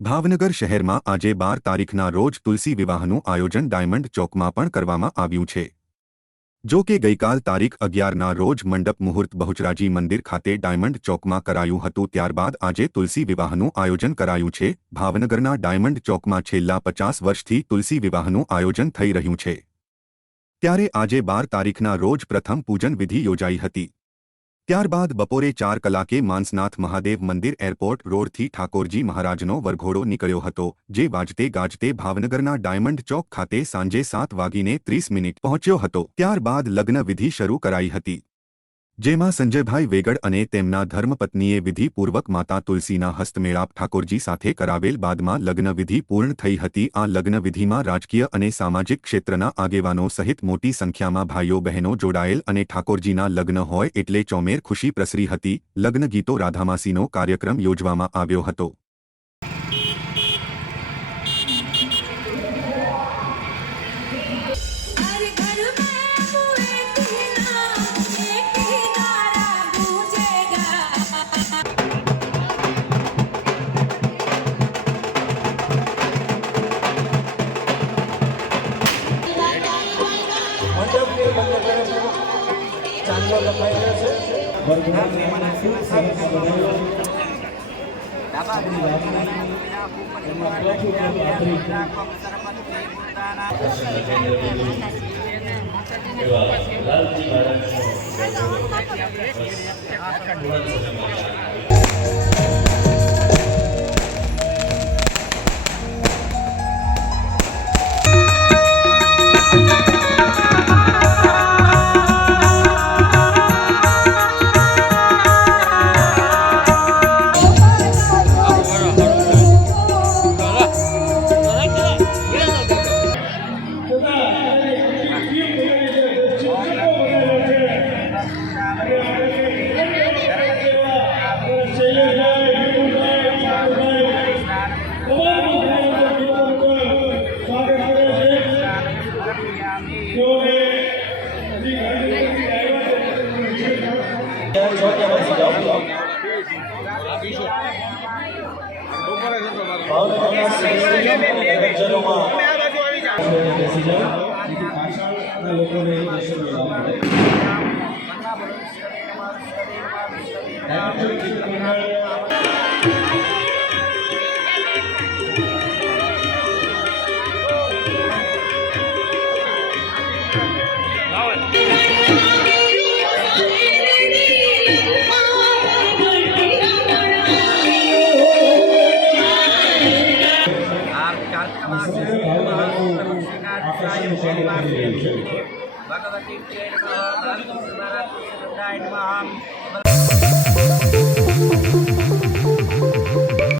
ભાવનગર શહેરમાં આજે 12 તારીખના રોજ તુલસી વિવાહનું આયોજન ડાયમંડ ચોકમાં પણ કરવામાં આવ્યું છે। જો કે ગઈકાલ તારીખ 11ના રોજ મંડપ મુહૂર્ત બહુચરાજી મંદિર ખાતે ડાયમંડ ચોકમાં કરાયું હતું, ત્યારબાદ આજે તુલસી વિવાહનું આયોજન કરાયું છે। ભાવનગરના ડાયમંડ ચોકમાં છેલ્લા 50 વર્ષથી તુલસી વિવાહનું આયોજન થઈ રહ્યું છે, ત્યારે આજે 12 તારીખના રોજ પ્રથમ પૂજન વિધિ યોજાઈ હતી। ત્યારબાદ બપોરે 4 કલાકે માનસનાથ મહાદેવ મંદિર એરપોર્ટ રોડથી ઠાકોરજી મહારાજનો વરઘોડો નીકળ્યો હતો, જે વાજતે ગાજતે ભાવનગરના ડાયમંડ ચોક ખાતે સાંજે 7:30 પહોંચ્યો હતો। ત્યારબાદ લગ્ન વિધિ શરૂ કરાઈ હતી, જેમાં સંજયભાઈ વેગડ અને તેમના ધર્મપત્નીએ વિધિપૂર્વક માતા તુલસીના હસ્તમેળાપ ઠાકોરજી સાથે કરાવેલ બાદમાં લગ્ન વિધિ પૂર્ણ થઈ હતી। આ લગ્ન વિધિમાં રાજકીય અને સામાજિક ક્ષેત્રના આગેવાનો સહિત મોટી સંખ્યામાં ભાઈઓ બહેનો જોડાયેલ અને ઠાકોરજીના લગ્ન હોય એટલે ચોમેર ખુશી પ્રસરી હતી। લગ્ન ગીતો રાધામાસીનો કાર્યક્રમ યોજવામાં આવ્યો હતો। भगवती